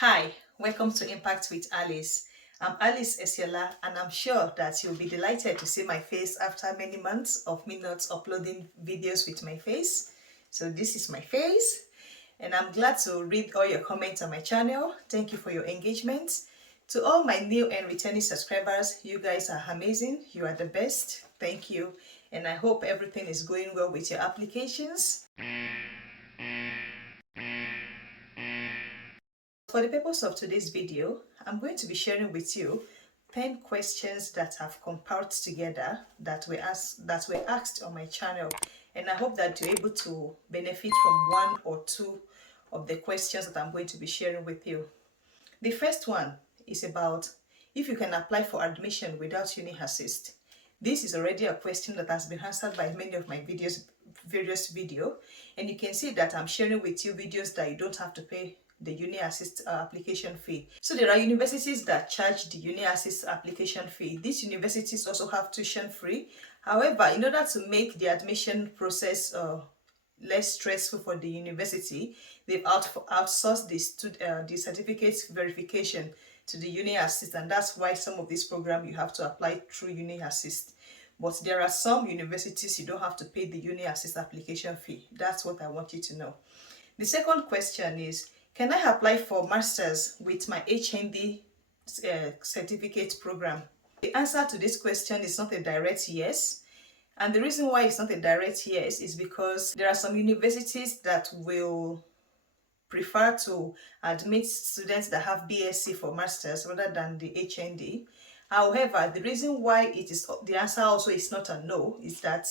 Hi, welcome to Impact with Alice. I'm Alice Esiola, and I'm sure that you'll be delighted to see my face after many months of me not uploading videos with my face. So this is my face, and I'm glad to read all your comments on my channel. Thank you for your engagement. To all my new and returning subscribers, you guys are amazing. You are the best. Thank you. And I hope everything is going well with your applications. For the purpose of today's video, I'm going to be sharing with you 10 questions that I've compiled together that were asked on my channel, and I hope that you're able to benefit from one or two of the questions that I'm going to be sharing with you. The first one is about if you can apply for admission without Uni-assist. This is already a question that has been answered by many of my various videos, and you can see that I'm sharing with you videos that you don't have to pay the Uni-assist application fee. So there are universities that charge the Uni-assist application fee. These universities also have tuition free. However, in order to make the admission process less stressful for the university, they've outsourced the certificate verification to the Uni-assist, and that's why some of this program you have to apply through Uni-assist. But there are some universities you don't have to pay the Uni-assist application fee. That's what I want you to know. The second question is, can I apply for Masters with my HND certificate program? The answer to this question is not a direct yes. And the reason why it's not a direct yes is because there are some universities that will prefer to admit students that have BSc for Masters rather than the HND. However, the reason why the answer also is not a no is that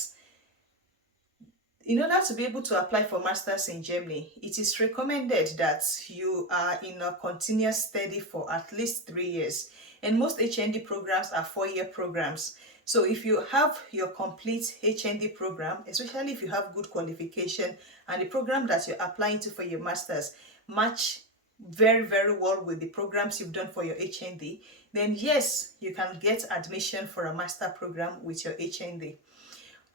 in order to be able to apply for Masters in Germany, it is recommended that you are in a continuous study for at least 3 years. And most HND programs are 4-year programs. So if you have your complete HND program, especially if you have good qualification and the program that you're applying to for your Masters match very well with the programs you've done for your HND, then yes, you can get admission for a master program with your HND.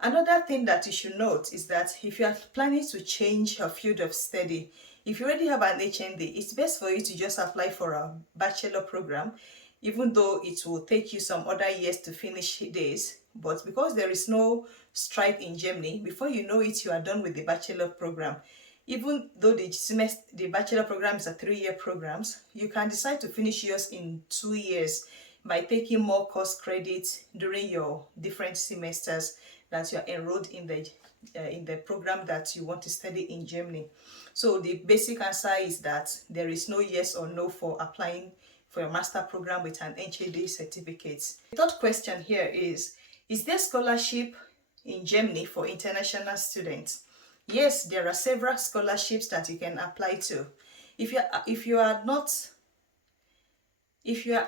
Another thing that you should note is that if you are planning to change your field of study, if you already have an HND, it's best for you to just apply for a bachelor program, even though it will take you some other years to finish this. But because there is no strike in Germany, before you know it, you are done with the bachelor program. Even though the bachelor program is a 3-year program, you can decide to finish yours in 2 years by taking more course credits during your different semesters that you are enrolled in the program that you want to study in Germany. So the basic answer is that there is no yes or no for applying for a master program with an HND certificate. The third question here is there scholarship in Germany for international students? Yes, there are several scholarships that you can apply to. If you are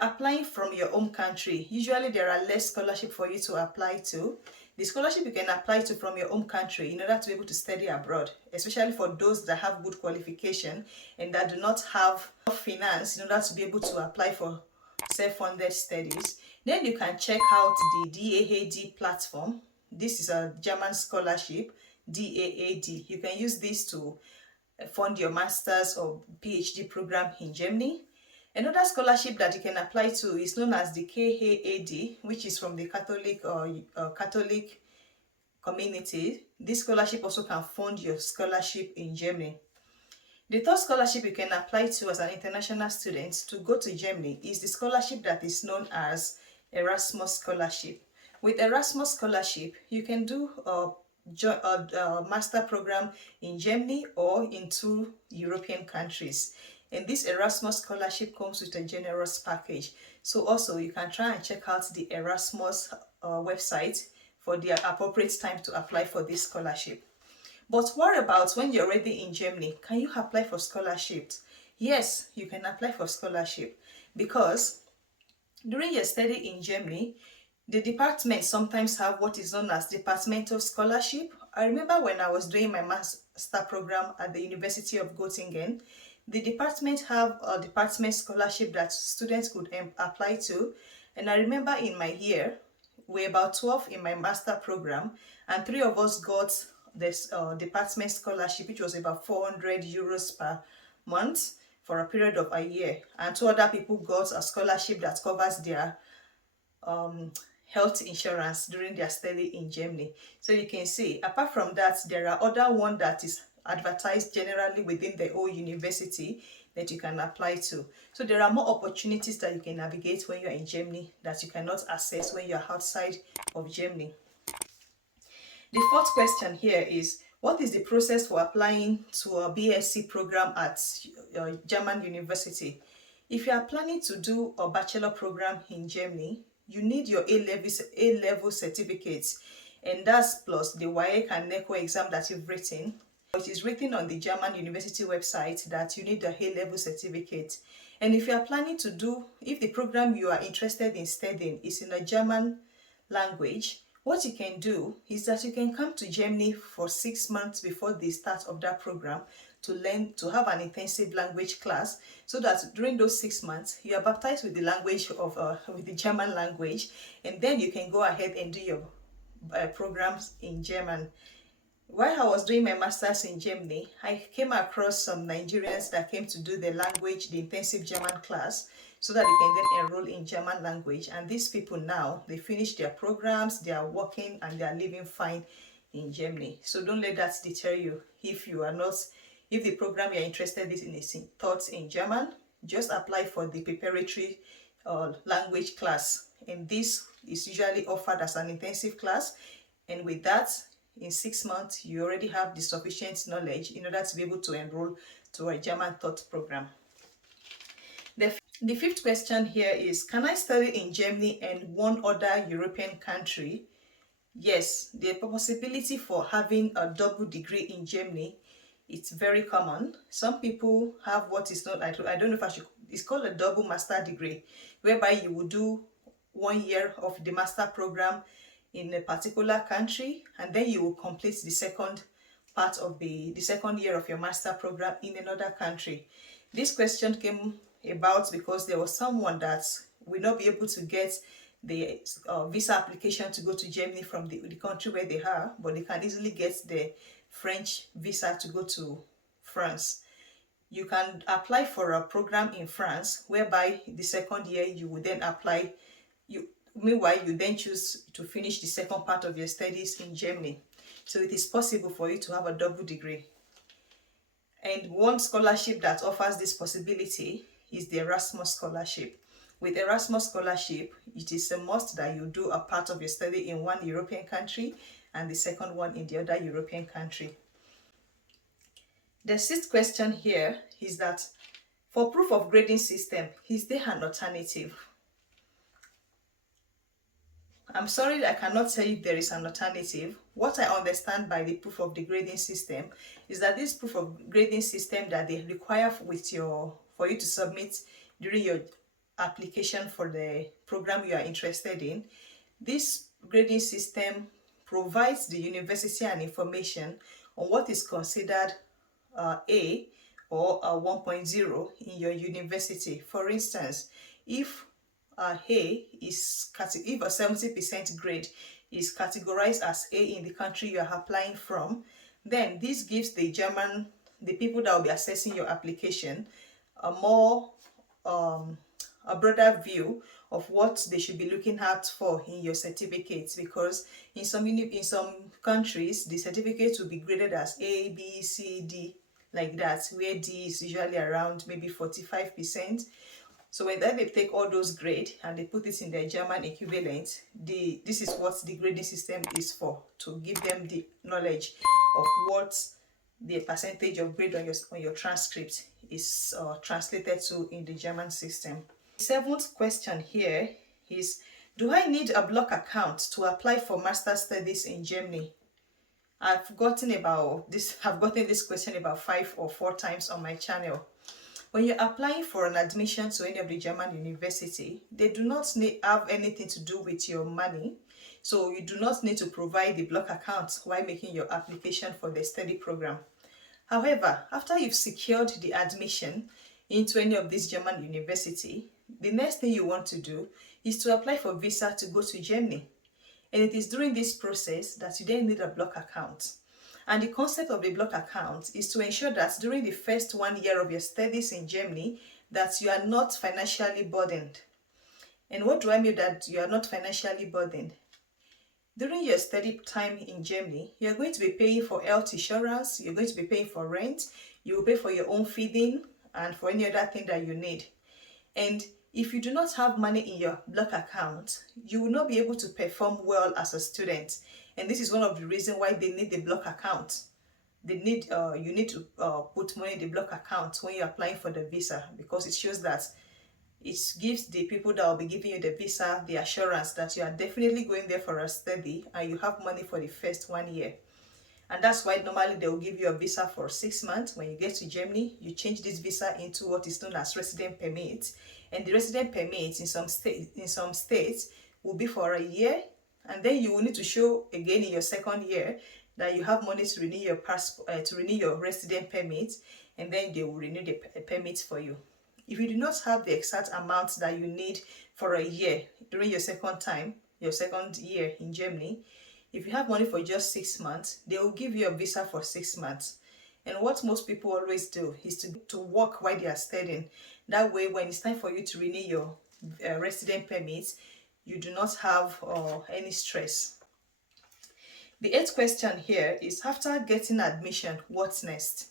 applying from your home country, usually there are less scholarship for you to apply to. The scholarship you can apply to from your home country in order to be able to study abroad, especially for those that have good qualification and that do not have finance in order to be able to apply for self-funded studies, then you can check out the DAAD platform. This is a German scholarship, DAAD. You can use this to fund your master's or PhD program in Germany. Another scholarship that you can apply to is known as the KAAD, which is from the Catholic community. This scholarship also can fund your scholarship in Germany. The third scholarship you can apply to as an international student to go to Germany is the scholarship that is known as Erasmus Scholarship. With Erasmus Scholarship, you can do a master program in Germany or in 2 European countries. And this Erasmus scholarship comes with a generous package. So also you can try and check out the Erasmus website for the appropriate time to apply for this scholarship. But what about when you're already in Germany? Can you apply for scholarships? Yes, you can apply for scholarship because during your study in Germany, the department sometimes have what is known as departmental scholarship. I remember when I was doing my master program at the University of Göttingen, the department have a department scholarship that students could apply to. And I remember in my year, we're about 12 in my master program, and 3 of us got this department scholarship, which was about 400 euros per month for a period of a year, and two other people got a scholarship that covers their health insurance during their stay in Germany. So you can see, apart from that, there are other one that is advertised generally within the whole university that you can apply to. So there are more opportunities that you can navigate when you're in Germany that you cannot access when you're outside of Germany. The fourth question here is, what is the process for applying to a BSc program at your German university? If you are planning to do a bachelor program in Germany, you need your A-level certificates, and that's plus the WAEC and NECO exam that you've written. It is written on the German university website that you need the A-level certificate. And if you are planning to do, if the program you are interested in studying is in a German language, what you can do is that you can come to Germany for 6 months before the start of that program to learn, to have an intensive language class, so that during those 6 months you are baptized with the language of with the German language, and then you can go ahead and do your programs in German. While I was doing my master's in Germany, I came across some Nigerians that came to do the intensive German class, so that they can then enroll in German language. And these people now, they finish their programs, they are working, and they are living fine in Germany. So don't let that deter you. If the program you're interested in is taught in German, just apply for the preparatory language class. And this is usually offered as an intensive class. And with that, in 6 months, you already have the sufficient knowledge in order to be able to enroll to a German taught program. The fifth question here is, can I study in Germany and one other European country? Yes, the possibility for having a double degree in Germany, it's very common. Some people have what is not, I don't know if I should, it's called a double master degree, whereby you will do 1 year of the master program in a particular country, and then you will complete the second part of the second year of your master program in another country. This question came about because there was someone that will not be able to get the visa application to go to Germany from the country where they are, but they can easily get the French visa to go to France. You can apply for a program in France, whereby the second year you will then apply, meanwhile you then choose to finish the second part of your studies in Germany. So it is possible for you to have a double degree. And one scholarship that offers this possibility is the Erasmus scholarship. With Erasmus scholarship, it is a must that you do a part of your study in one European country and the second one in the other European country. The sixth question here is that, for proof of grading system, is there an alternative? I'm sorry that I cannot tell you there is an alternative. What I understand by the proof of the grading system is that this proof of grading system that they require for you to submit during your application for the program you are interested in, this grading system provides the university an information on what is considered A or a 1.0 in your university. For instance, if a 70% grade is categorized as A in the country you are applying from, then this gives the people that will be assessing your application a broader view of what they should be looking out for in your certificates, because in some countries the certificates will be graded as A, B, C, D, like that, where D is usually around maybe 45%. So when they take all those grades and they put it in their German equivalent, this is what the grading system is for, to give them the knowledge of what the percentage of grade on your transcript is translated to in the German system. The seventh question here is, do I need a block account to apply for master studies in Germany? I've gotten this question about 5 or 4 times on my channel. When you're applying for an admission to any of the German university, they do not have anything to do with your money. So you do not need to provide the block account while making your application for the study program. However, after you've secured the admission into any of this German university, the next thing you want to do is to apply for visa to go to Germany. And it is during this process that you then need a block account. And the concept of the block account is to ensure that during the first 1 year of your studies in Germany, that you are not financially burdened. And what do I mean that you are not financially burdened? During your study time in Germany, you're going to be paying for health insurance, you're going to be paying for rent, you will pay for your own feeding and for any other thing that you need. And if you do not have money in your block account, you will not be able to perform well as a student. And this is one of the reasons why they need the block account. You need to put money in the block account when you're applying for the visa, because it shows that it gives the people that will be giving you the visa the assurance that you are definitely going there for a study and you have money for the first 1 year. And that's why normally they will give you a visa for 6 months. When you get to Germany, you change this visa into what is known as resident permit. And the resident permit in some states will be for a year, and then you will need to show again in your second year that you have money to renew your to renew your resident permit, and then they will renew the permit for you. If you do not have the exact amount that you need for a year during your second year in Germany, if you have money for just 6 months, they will give you a visa for 6 months. And what most people always do is to work while they are studying. That way, when it's time for you to renew your resident permit, you do not have any stress. The 8th question here is, after getting admission, what's next?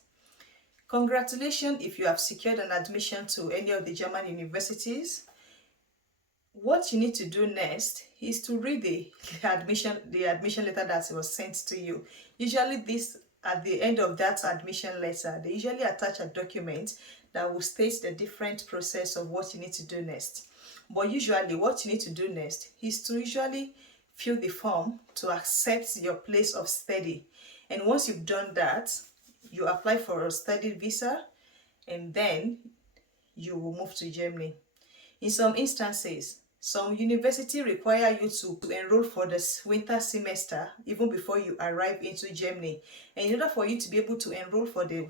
Congratulations if you have secured an admission to any of the German universities. What you need to do next is to read the admission letter that was sent to you. Usually at the end of that admission letter, they usually attach a document that will state the different process of what you need to do next. But usually what you need to do next is to usually fill the form to accept your place of study. And once you've done that, you apply for a study visa, and then you will move to Germany. In some instances, some universities require you to enroll for the winter semester even before you arrive into Germany. And in order for you to be able to enroll for the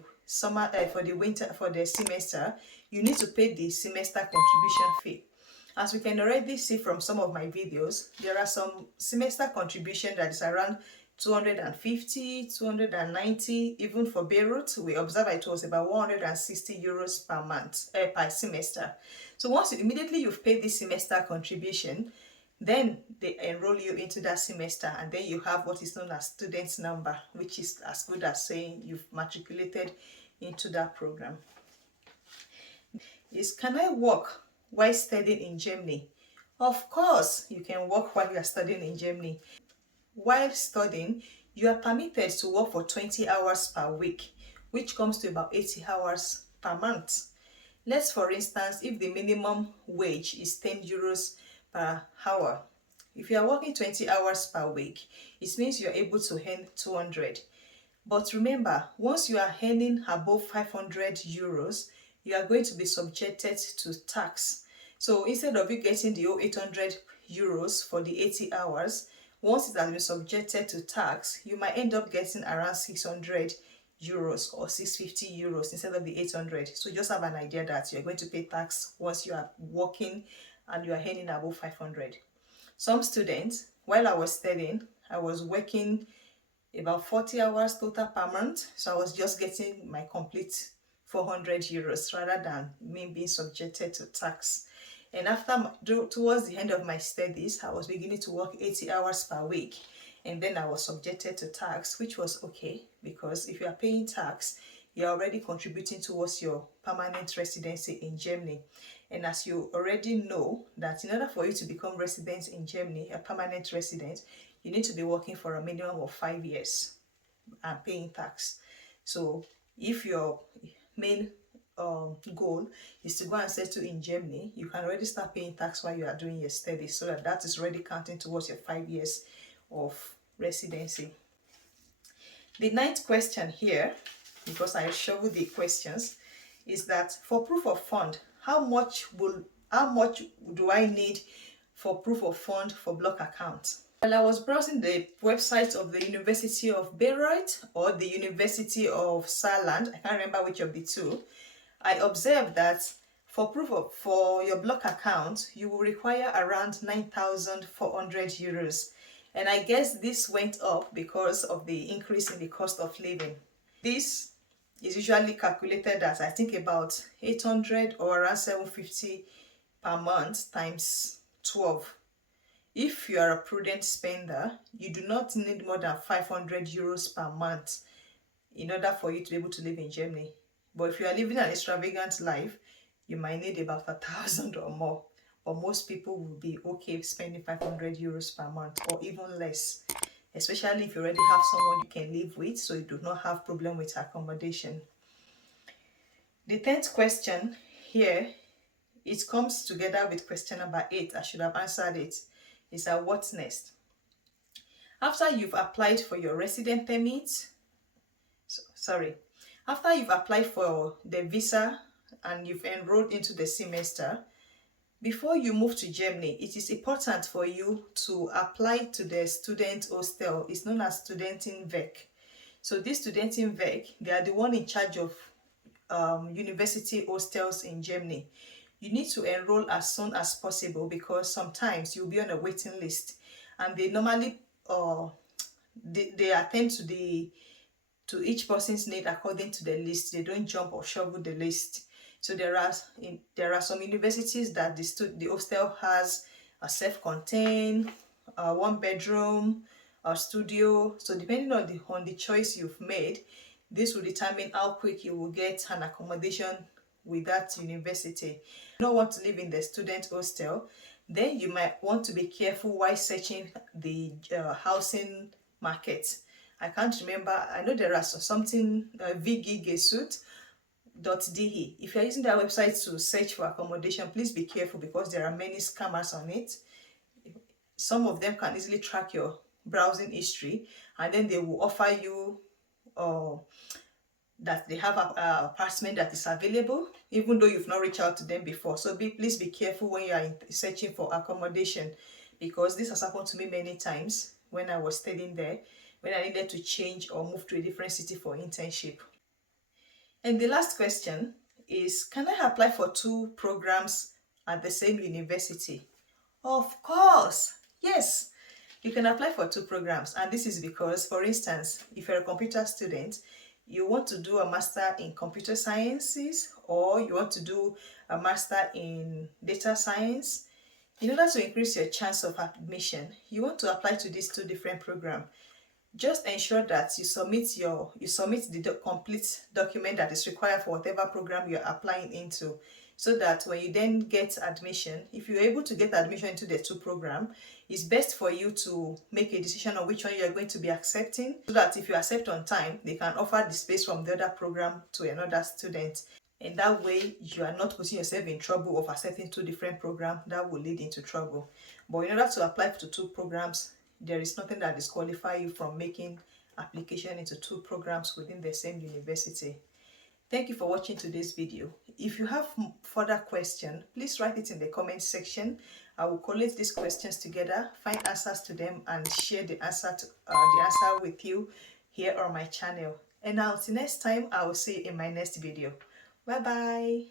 semester, you need to pay the semester contribution fee. As we can already see from some of my videos, there are some semester contribution that is around 250, 290, even for Beirut, we observed it was about 160 euros per month, per semester. So once immediately you've paid this semester contribution, then they enroll you into that semester, and then you have what is known as student's number, which is as good as saying you've matriculated into that program. Can I work while studying in Germany? Of course, you can work while you are studying in Germany. While studying, you are permitted to work for 20 hours per week, which comes to about 80 hours per month. Let's, for instance, if the minimum wage is 10 euros per hour. If you are working 20 hours per week, it means you are able to earn 200. But remember, once you are earning above 500 euros, you are going to be subjected to tax. So instead of you getting the 800 euros for the 80 hours, once it has been subjected to tax, you might end up getting around 600 euros or 650 euros instead of the 800. So just have an idea that you're going to pay tax once you are working and you are earning above 500. Some students, while I was studying, I was working about 40 hours total per month. So I was just getting my complete 400 euros rather than me being subjected to tax. And towards the end of my studies, I was beginning to work 80 hours per week. And then I was subjected to tax, which was okay, because if you are paying tax, you're already contributing towards your permanent residency in Germany. And as you already know, that in order for you to become resident in Germany, a permanent resident, you need to be working for a minimum of 5 years and paying tax. So if your main goal is to go and settle in Germany, you can already start paying tax while you are doing your studies, so that is already counting towards your 5 years of residency. The 9th question here, because I show you the questions, is that for proof of fund, how much do I need for proof of fund for block account? While I was browsing the website of the University of Bayreuth or the University of Saarland, I can't remember which of the two, I observed that for your block account, you will require around 9,400 euros. And I guess this went up because of the increase in the cost of living. This is usually calculated as, I think, about 800 or around 750 per month times 12. If you are a prudent spender, you do not need more than 500 euros per month in order for you to be able to live in Germany. But if you are living an extravagant life, you might need about 1,000 or more. But most people will be okay spending 500 euros per month or even less, especially if you already have someone you can live with, so you do not have problem with accommodation. The 10th question here, it comes together with question number 8. I should have answered it. Is that what's next? After you've applied for your resident permit, after you've applied for the visa and you've enrolled into the semester, before you move to Germany, it is important for you to apply to the student hostel. It's known as Studentenwerk. So this Studentenwerk, they are the one in charge of university hostels in Germany. You need to enroll as soon as possible because sometimes you'll be on a waiting list, and they normally they attend to each person's need according to the list. They don't jump or shovel the list. So there are some universities that the hostel has a self-contained, 1 bedroom, a studio. So depending on the choice you've made, this will determine how quick you will get an accommodation with that university. If you don't want to live in the student hostel, then you might want to be careful while searching the housing market. I can't remember. I know there are something vgigesut.de. If you're using that website to search for accommodation, please be careful because there are many scammers on it. Some of them can easily track your browsing history, and then they will offer you that they have an apartment that is available, even though you've not reached out to them before. So please be careful when you are searching for accommodation, because this has happened to me many times when I was studying there, when I needed to change or move to a different city for internship. And the last question is, can I apply for 2 programs at the same university? Of course, yes. You can apply for 2 programs, and this is because, for instance, if you're a computer student, you want to do a master in computer sciences, or you want to do a master in data science. In order to increase your chance of admission, you want to apply to these 2 different programs. Just ensure that you submit the complete document that is required for whatever program you're applying into, so that when you then get admission, if you're able to get admission into the 2 programs, it's best for you to make a decision on which one you're going to be accepting, so that if you accept on time, they can offer the space from the other program to another student. And that way, you are not putting yourself in trouble of accepting 2 different programs. That will lead into trouble. But in order to apply to 2 programs, there is nothing that disqualifies you from making application into 2 programs within the same university. Thank you for watching today's video. If you have further questions, please write it in the comment section. I will collate these questions together, find answers to them, and share the answer with you here on my channel. And until next time, I will see you in my next video. Bye bye.